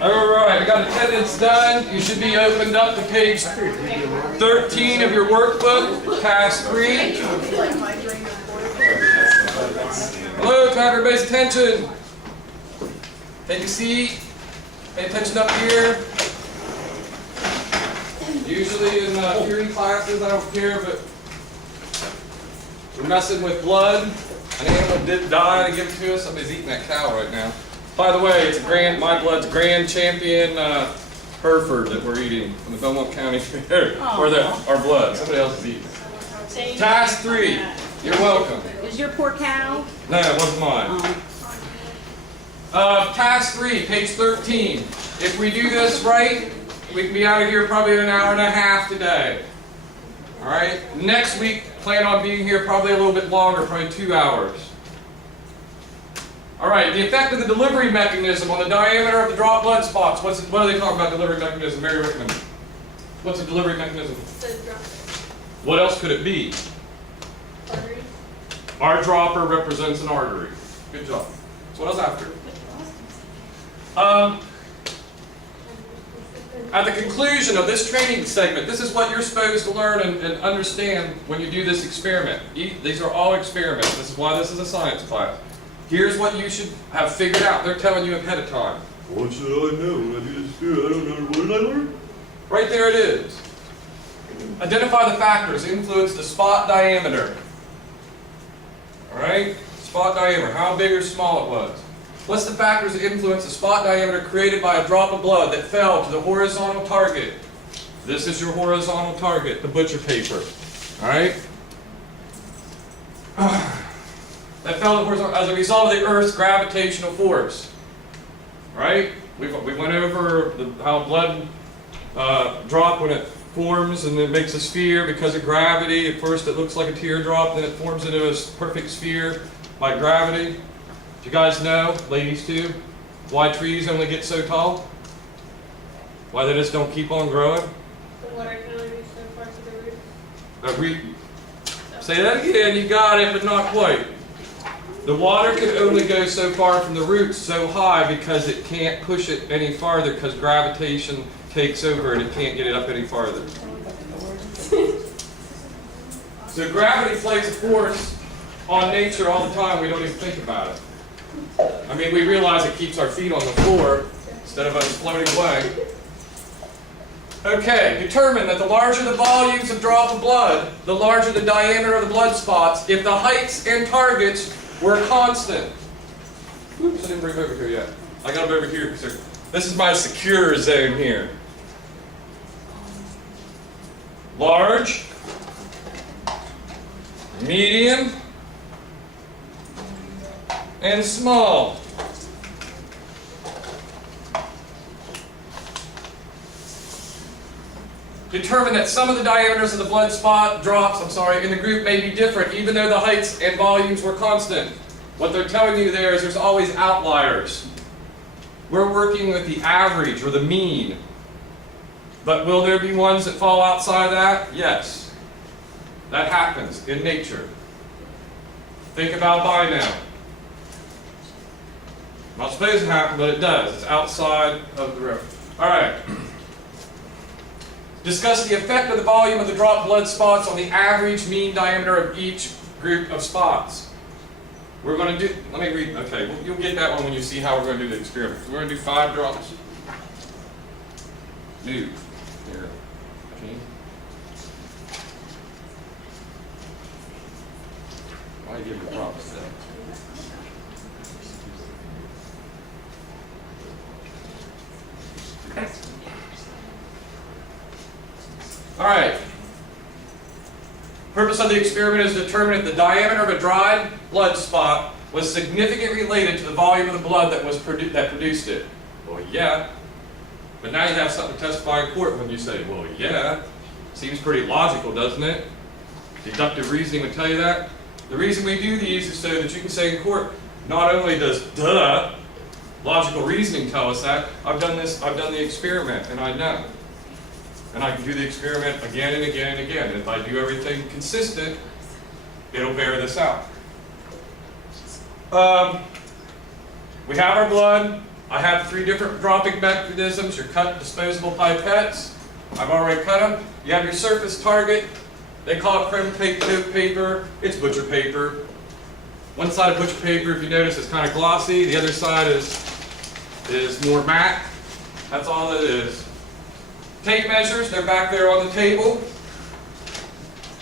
Alright, I got attendance done. You should be opened up to page 13 of your workbook, task 3. Hello, can I have everybody's attention? Take a seat. Pay attention up here. Usually in theory classes, I don't care, but we're messing with blood. An animal did die to give it to us. Somebody's eating that cow right now. By the way, it's my blood's grand champion Hereford that we're eating from the Belmont County Fair. Or our blood. Somebody else is eating. Task 3. You're welcome. Is your poor cow? No, it wasn't mine. Task 3, page 13. If we do this right, we can be out of here probably in an hour and a half today. Alright? Next week, plan on being here probably a little bit longer, probably 2 hours. Alright, the effect of the delivery mechanism on the diameter of the drop blood spots. What are they talking about delivery mechanism? Mary Rickman. What's a delivery mechanism? What else could it be? Artery. Our dropper represents an artery. Good job. So what else after? At the conclusion of this training segment, this is what you're supposed to learn and understand when you do this experiment. These are all experiments. This is why this is a science class. Here's what you should have figured out. They're telling you ahead of time. What should I know when I do this experiment? I don't know. What did I learn? Right there it is. Identify the factors that influence the spot diameter. Alright? Spot diameter. How big or small it was. What's the factors that influence the spot diameter created by a drop of blood that fell to the horizontal target? This is your horizontal target, the butcher paper. Alright? That fell to the horizontal as a result of the Earth's gravitational force. Right? We went over how blood drop when it forms and it makes a sphere because of gravity. At first it looks like a teardrop, then it forms into a perfect sphere by gravity. Do you guys know, ladies too, why trees only get so tall? Why they just don't keep on growing? The water can only reach so far to the roots. Say that again, you got it, but not quite. The water can only go so far from the roots so high because it can't push it any farther because gravitation takes over and it can't get it up any farther. So gravity plays a force on nature all the time, we don't even think about it. I mean, we realize it keeps our feet on the floor instead of us floating away. Okay, determine that the larger the volumes of drop of blood, the larger the diameter of the blood spots, if the heights and targets were constant. Oops, I didn't bring them over here yet. I got them over here. This is my secure zone here. Large, medium, and small. Determine that some of the diameters of the blood spot drops, in the group may be different, even though the heights and volumes were constant. What they're telling you there is there's always outliers. We're working with the average or the mean. But will there be ones that fall outside that? Yes. That happens in nature. Think about by now. Not supposed to happen, but it does. It's outside of the river. All right. Discuss the effect of the volume of the drop blood spots on the average mean diameter of each group of spots. We're going to do, let me read, okay, well, you'll get that one when you see how we're going to do the experiment. We're going to do 5 drops. New. Here. Okay. Why give the props then? All right. Purpose of the experiment is to determine if the diameter of a dried blood spot was significantly related to the volume of the blood that produced it. Well, yeah. But now you have something to testify in court when you say, well, yeah. Seems pretty logical, doesn't it? Deductive reasoning would tell you that. The reason we do these is so that you can say in court, not only does logical reasoning tell us that, I've done the experiment, and I know. And I can do the experiment again and again and again. And if I do everything consistent, it'll bear this out. We have our blood. I have 3 different dropping mechanisms, your cut disposable pipettes. I've already cut them. You have your surface target. They call it creme coat paper. It's butcher paper. One side of butcher paper, if you notice, is kind of glossy. The other side is more matte. That's all it is. Tape measures, they're back there on the table.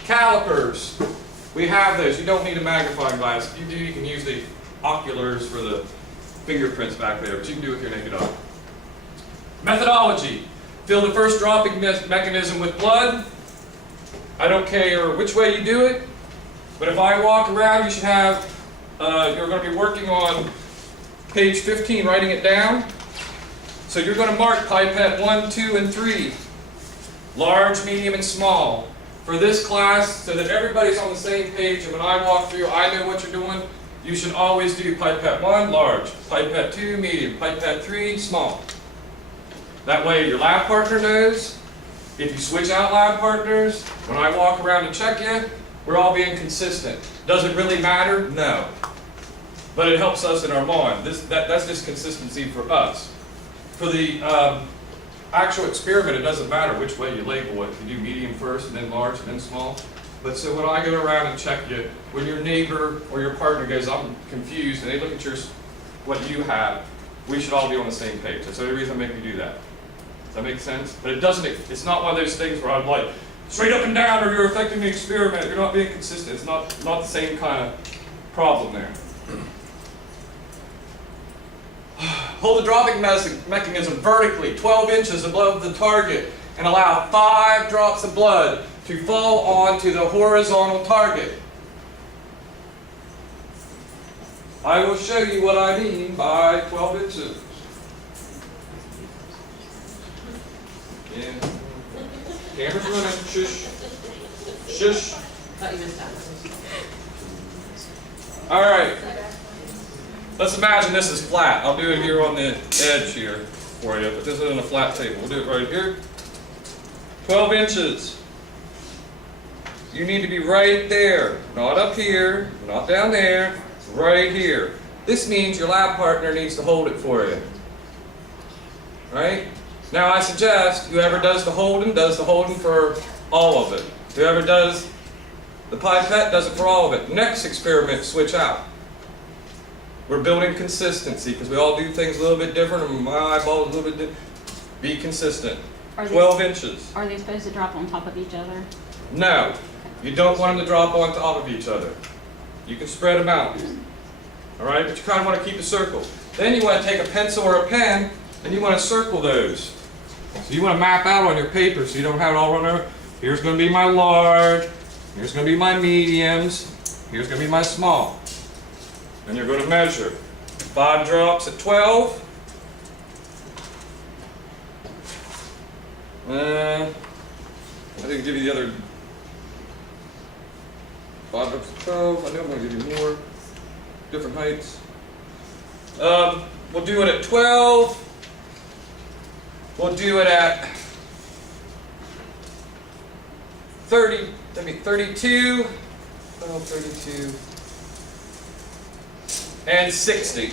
Calipers, we have those. You don't need a magnifying glass. If you do, you can use the oculars for the fingerprints back there, but you can do it with your naked eye. Methodology, fill the first dropping mechanism with blood. I don't care which way you do it, but if I walk around, you should have, you're going to be working on page 15, writing it down. So you're going to mark pipette 1, 2, and 3, large, medium, and small. For this class, so that everybody's on the same page, and when I walk through, I know what you're doing. You should always do pipette 1, large, pipette 2, medium, pipette 3, small. That way your lab partner knows. If you switch out lab partners, when I walk around and check you, we're all being consistent. Does it really matter? No. But it helps us in our mind. That's just consistency for us. For the actual experiment, it doesn't matter which way you label it. You do medium first, and then large, and then small. But so when I go around and check you, when your neighbor or your partner goes, I'm confused, and they look at what you have, we should all be on the same page. That's the only reason I make you do that. Does that make sense? But it's not one of those things where I'm like, straight up and down, or you're affecting the experiment. You're not being consistent. It's not the same kind of problem there. Hold the dropping mechanism vertically, 12 inches above the target, and allow 5 drops of blood to fall onto the horizontal target. I will show you what I mean by 12 inches. Yeah. Camera's running. Shush. Shush. All right. Let's imagine this is flat. I'll do it here on the edge here for you, but this isn't a flat table. We'll do it right here. 12 inches. You need to be right there, not up here, not down there, right here. This means your lab partner needs to hold it for you. Right? Now I suggest whoever does the holding for all of it. Whoever does the pipette does it for all of it. Next experiment, switch out. We're building consistency because we all do things a little bit different, and my eyeball is a little bit different. Be consistent. 12 inches. Are they supposed to drop on top of each other? No. You don't want them to drop on top of each other. You can spread them out. All right? But you kind of want to keep a circle. Then you want to take a pencil or a pen, and you want to circle those. So you want to map out on your paper so you don't have it all run over. Here's going to be my large. Here's going to be my mediums. Here's going to be my small. And you're going to measure 5 drops at 12. I didn't give you the other 5 drops at 12. I know I'm going to give you more. Different heights. We'll do it at 12. We'll do it at 32. 12, 32. And 60.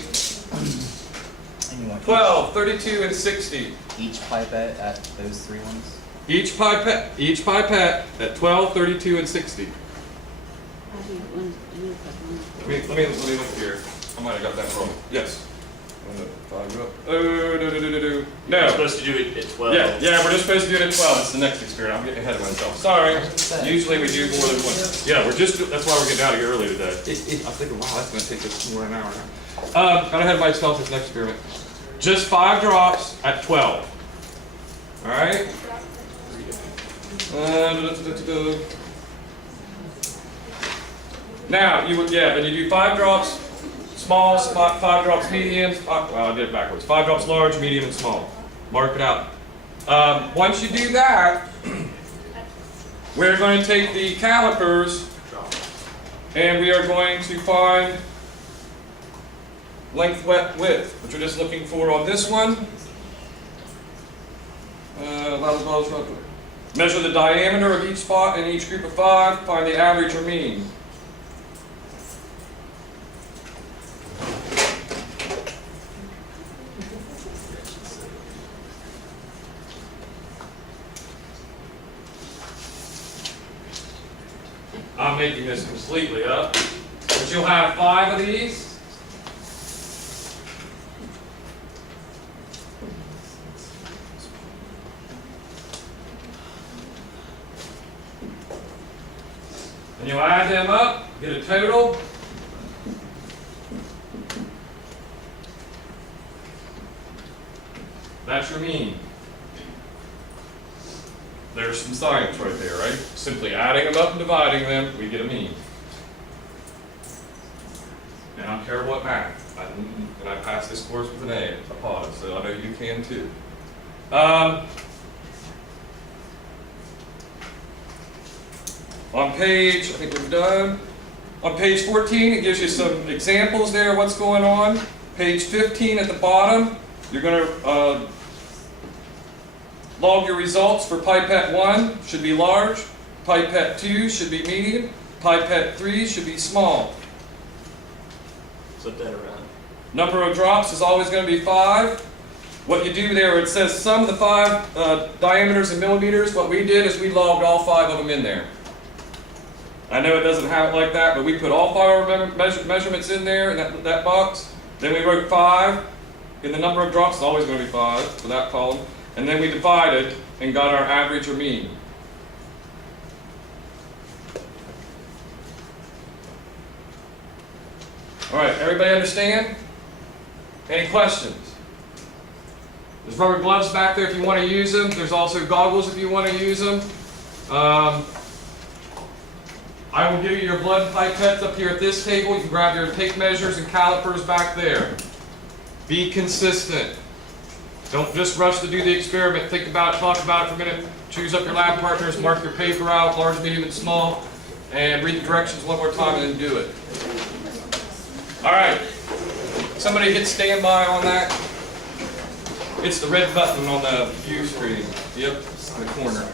And you want 12, 32, and 60. each pipette at those 3 ones? Each pipette at 12, 32, and 60. Let me look here. I might have got that wrong. Yes. No. We're supposed to do it at 12. Yeah, we're just supposed to do it at 12. It's the next experiment. I'm getting ahead of myself. Sorry. Usually we do more than one. Yeah, that's why we're getting out of here early today. I'm thinking, wow, that's going to take us more than an hour now. Got ahead of myself this next experiment. Just 5 drops at 12. All right? Now, when you do 5 drops, small, 5 drops medium, I did it backwards. 5 drops large, medium, and small. Mark it out. Once you do that, we're going to take the calipers and we are going to find length, width, which we're just looking for on this one. Measure the diameter of each spot in each group of 5, find the average or mean. I'm making this completely up. But you'll have 5 of these. And you'll add them up, get a total. That's your mean. There's some science right there, right? Simply adding them up and dividing them, we get a mean. And I'm terrible at math. And I passed this course with an A, a pause, so I know you can too. On page, I think we're done. On page 14, it gives you some examples there of what's going on. Page 15 at the bottom, you're going to log your results for pipette 1 should be large, pipette 2 should be medium, pipette 3 should be small. Flip that around. Number of drops is always going to be 5. What you do there, it says sum of the 5 diameters in millimeters. What we did is we logged all 5 of them in there. I know it doesn't have it like that, but we put all 5 measurements in there in that box. Then we wrote 5 in the number of drops. It's always going to be 5 for that column. And then we divided and got our average or mean. All right, everybody understand? Any questions? There's rubber gloves back there if you want to use them. There's also goggles if you want to use them. I will give you your blood pipettes up here at this table. You can grab your tape measures and calipers back there. Be consistent. Don't just rush to do the experiment. Think about it, talk about it for a minute. Choose up your lab partners, mark your paper out, large, medium, and small, and read the directions one more time and then do it. All right. Somebody hit standby on that. It's the red button on the view screen. Yep, in the corner.